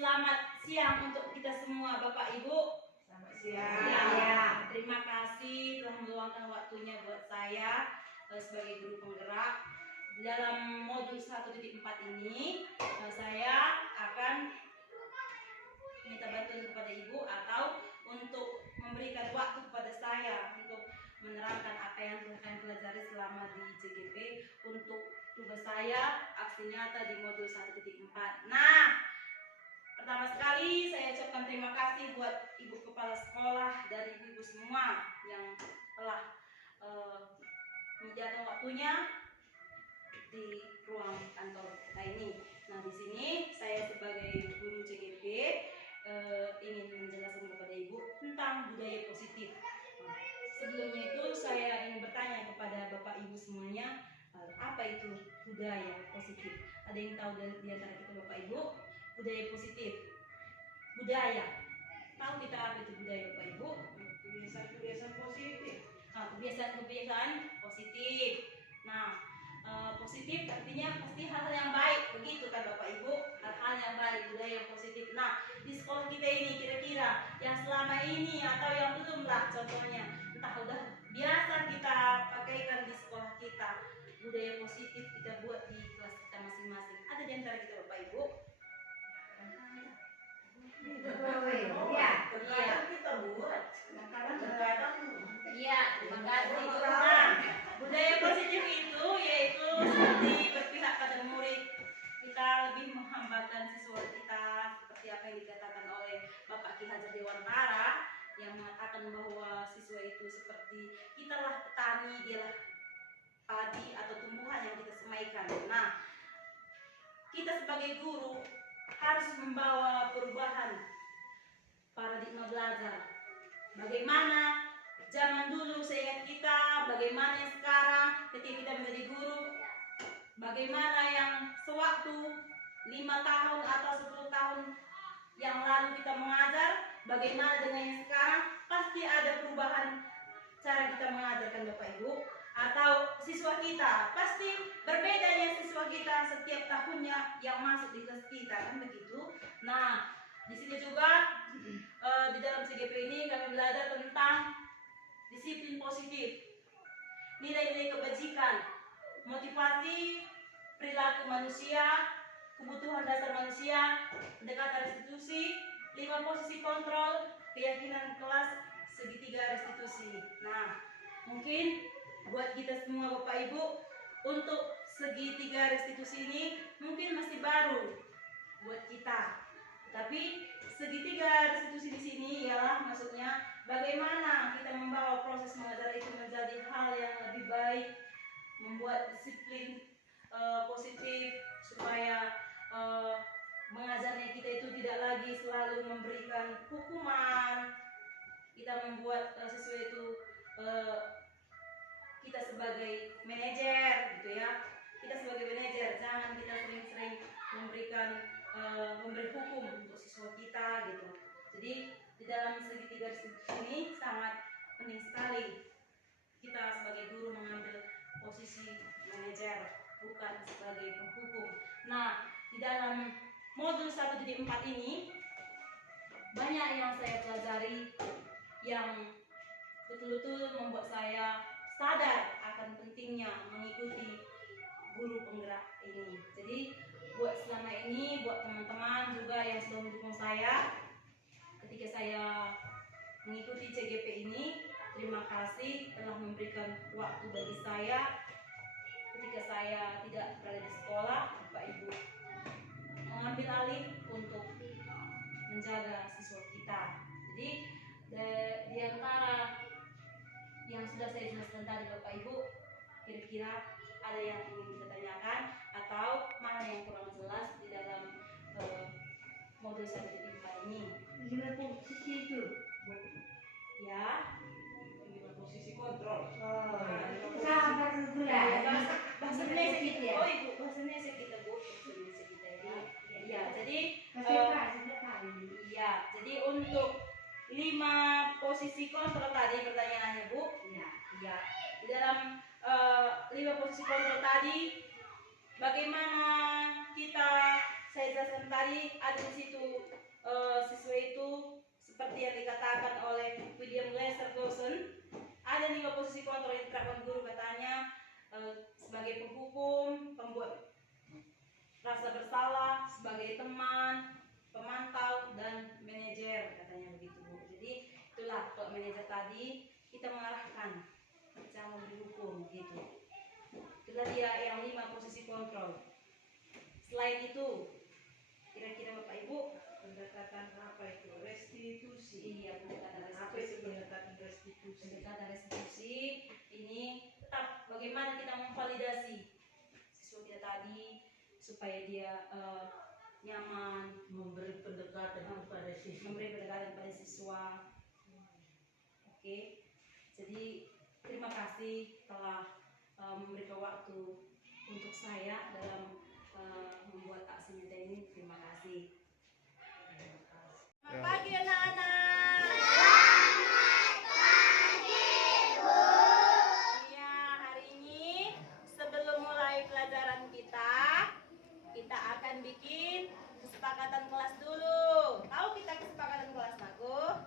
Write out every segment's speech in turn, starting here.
Selamat siang untuk kita semua Bapak Ibu. Selamat siang. Ya, terima kasih telah meluangkan waktunya buat saya sebagai guru penggerak. Dalam modul 1.4 ini saya akan minta bantuan kepada Ibu atau untuk memberikan waktu kepada saya untuk menerangkan apa yang telah kami pelajari selama di CGP untuk tugas saya aksi nyata di modul 1.4. Nah, pertama sekali saya ucapkan terima kasih buat Ibu Kepala Sekolah dari Ibu semua yang telah menyediakan waktunya di ruang kantor kita ini. Nah, di sini saya sebagai guru CGP ingin menjelaskan kepada Ibu tentang budaya positif. Sebelumnya itu saya ingin bertanya kepada Bapak Ibu semuanya, apa itu budaya positif? Ada yang tahu di antara kita Bapak Ibu? Budaya positif. Budaya. Tahu kita apa itu budaya Bapak Ibu? Kebiasaan-kebiasaan positif. Kebiasaan-kebiasaan positif. Nah, positif artinya pasti hal-hal yang baik, begitu kan Bapak Ibu? Hal-hal yang baik, budaya yang positif. Nah, di sekolah kita ini kira-kira yang selama ini atau yang belum lah contohnya, entah udah biasa kita pakaikan di sekolah kita, budaya positif kita buat di kelas kita masing-masing. Ada di antara kita Bapak Ibu? Terkadang kita buat, terkadang Iya, terima kasih. Nah, budaya positif itu yaitu seperti berpihak pada murid. Kita lebih menghambakan siswa kita seperti apa yang dikatakan oleh Bapak Ki Hajar Dewantara yang mengatakan bahwa siswa itu seperti kitalah petani, dialah padi atau tumbuhan yang kita semaikan. Nah, kita sebagai guru harus membawa perubahan paradigma belajar. Bagaimana zaman dulu seingat kita, bagaimana yang sekarang ketika kita menjadi guru, bagaimana yang sewaktu 5 tahun atau 10 tahun yang lalu kita mengajar, bagaimana dengan yang sekarang, pasti ada perubahan cara kita mengajarkan Bapak Ibu. Atau siswa kita, pasti berbedanya siswa kita setiap tahunnya yang masuk di kelas kita, kan begitu. Nah, di sini juga di dalam CGP ini kami belajar tentang disiplin positif, nilai-nilai kebajikan, motivasi perilaku manusia, kebutuhan dasar manusia, pendekatan restitusi, 5 posisi kontrol, keyakinan kelas, segitiga restitusi. Nah, mungkin buat kita semua Bapak Ibu, untuk segitiga restitusi ini mungkin masih baru buat kita. Tapi segitiga restitusi di sini ialah maksudnya bagaimana kita membawa proses mengajar itu menjadi hal yang lebih baik, membuat disiplin positif supaya mengajarnya kita itu tidak lagi selalu memberikan hukuman. Kita membuat siswa itu kita sebagai manajer gitu ya. Kita sebagai manajer jangan kita sering-sering memberi hukum untuk siswa kita gitu. Jadi di dalam segitiga ini sangat penting sekali kita sebagai guru mengambil posisi manajer, bukan sebagai penghukum. Nah, di dalam modul 1.4 ini banyak yang saya pelajari yang betul-betul membuat saya sadar akan pentingnya mengikuti guru penggerak ini. Jadi buat selama ini, buat teman-teman juga yang sudah mendukung saya ketika saya mengikuti CGP ini, terima kasih telah memberikan waktu bagi saya ketika saya tidak berada di sekolah, Bapak Ibu mengambil alih untuk menjaga siswa kita. Jadi di antara yang sudah saya jelaskan tadi Bapak Ibu, kira-kira ada yang ingin kita tanyakan atau mana yang kurang jelas di dalam modul 1.4 ini? 5 posisi itu. Ya, 5 posisi kontrol. bahasa Indonesia kita ya. Oh Ibu, bahasa Indonesia kita Bu, bahasa Indonesia kita ini. Ya, jadi iya, jadi untuk 5 posisi kontrol tadi pertanyaannya Bu. Iya. Di dalam 5 posisi kontrol tadi, bagaimana kita saya jelaskan tadi ada di situ siswa itu seperti yang dikatakan oleh William Lester Dawson, ada 5 posisi kontrol yang diterapkan guru katanya sebagai penghukum, pembuat rasa bersalah, sebagai teman, pemantau, dan manajer katanya begitu Bu. Jadi itulah kalau manajer tadi kita mengarahkan, kita memberi hukum gitu. Itulah dia yang 5 posisi kontrol. Selain itu, kira-kira Bapak Ibu, Pendekatan apa itu? Restitusi. iya pendekatan Apa restitusi. itu pendekatan restitusi? Pendekatan restitusi ini tetap bagaimana kita memvalidasi siswa kita tadi supaya dia nyaman, Memberi pendekatan kepada siswa. memberi pendekatan pada siswa. Oke, jadi terima kasih telah memberikan waktu untuk saya dalam membuat aksi nyata ini. Terima kasih. Selamat pagi anak-anak. Iya, hari ini sebelum mulai pelajaran kita akan bikin kesepakatan kelas dulu. Tahu kita kesepakatan kelas Naku?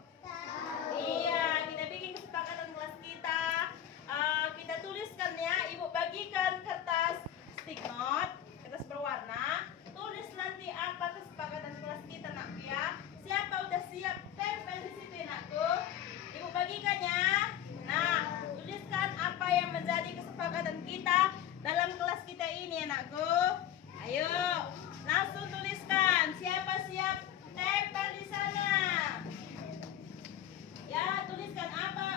Iya, kita bikin kesepakatan kelas kita. Kita tuliskan ya, Ibu bagikan kertas stick note, kertas berwarna. Tulis nanti apa kesepakatan kelas kita nak ya. Siapa udah siap tempel di situ nakku? Ibu bagikan ya. Nah, tuliskan apa yang menjadi kesepakatan kita dalam kelas kita ini anakku. Ayo, langsung tuliskan. Siapa siap tempel di sana? Ya, tuliskan apa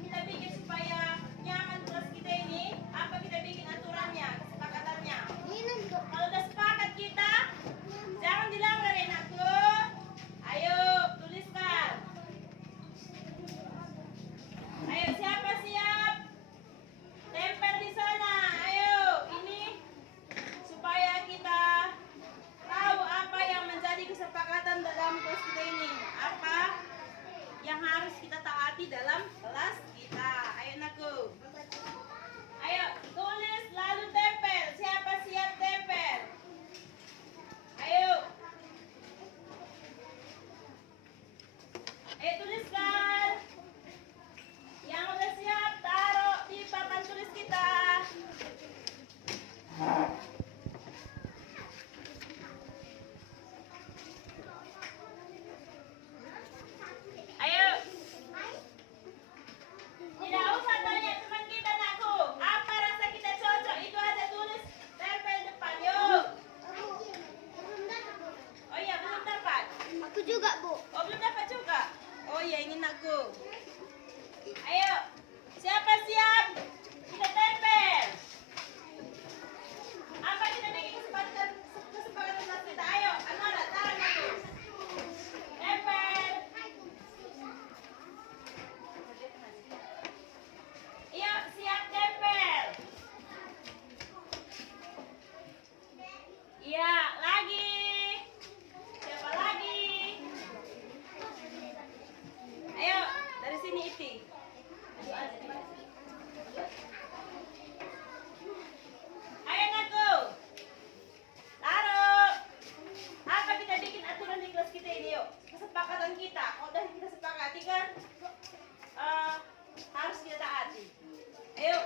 kita bikin supaya nyaman kelas kita ini. Apa kita bikin aturannya, kesepakatannya. Kalau udah sepakat kita, jangan dilanggar ya nakku. Ayo, tuliskan. Ayo, siapa siap? Tempel di sana. Ayo, ini supaya kita tahu apa yang menjadi kesepakatan dalam kelas kita ini. Apa yang harus kita taati dalam kelas kita. Ayo nakku. Ayo, tulis lalu tempel. Siapa siap tempel? Ayo. Ayo tuliskan. Yang udah siap taruh di papan tulis kita. Ayo. Tidak usah tanya teman kita nakku. Apa rasa kita cocok? Itu aja tulis tempel depan yuk. Oh iya belum dapat. Aku juga, Bu. Oh belum dapat juga. Oh iya ini nakku. Ayo. Siapa siap? Kita tempel. Apa kita bikin kesepakatan kelas kita? Ayo, Anora, tahan nakku. Tempel. Iya, siap tempel. Iya, lagi. Siapa lagi? Ayo, dari sini Iti. Maju aja, di mana? Ayo nakku. Taruh. Apa kita bikin aturan di kelas kita ini yuk? Kesepakatan kita. Kalau udah kita sepakati kan harus kita taati. Ayo.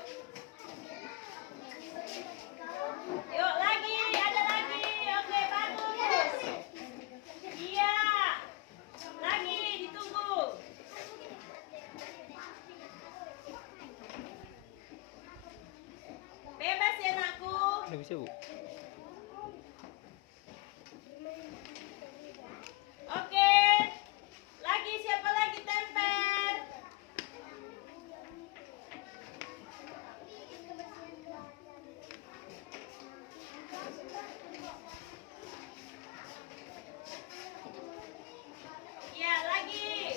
Yuk lagi, ada lagi. Oke, bagus. Iya. Lagi ditunggu. Bebas ya nakku. Udah bisa, Bu? Oke. Lagi siapa lagi tempel? Iya, lagi.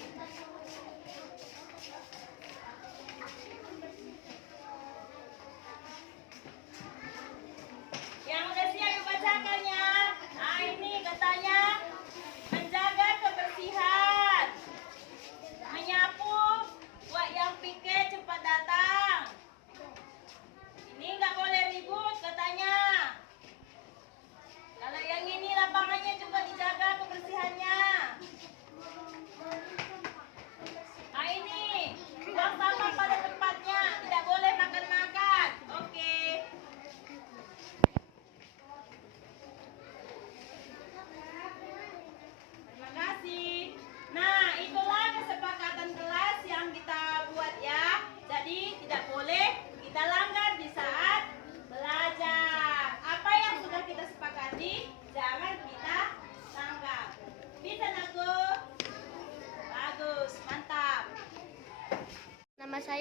Yang udah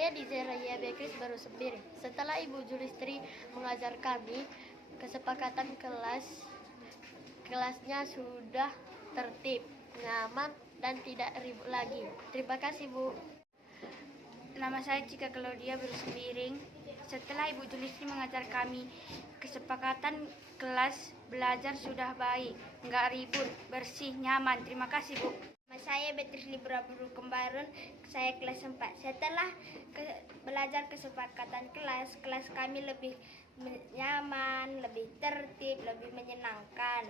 Saya di Zeraya Bekris baru sendiri. Setelah Ibu Julistri mengajar kami, kesepakatan kelasnya sudah tertib, nyaman, dan tidak ribut lagi. Terima kasih, Bu. Nama saya Cika Claudia Bersembiring. Setelah Ibu Julistri mengajar kami, kesepakatan kelas belajar sudah baik, nggak ribut, bersih, nyaman. Terima kasih, Bu. Nama saya Beatrice Libra Buru Kembarun, saya kelas 4. Setelah belajar kesepakatan kelas kami lebih nyaman, lebih tertib, lebih menyenangkan.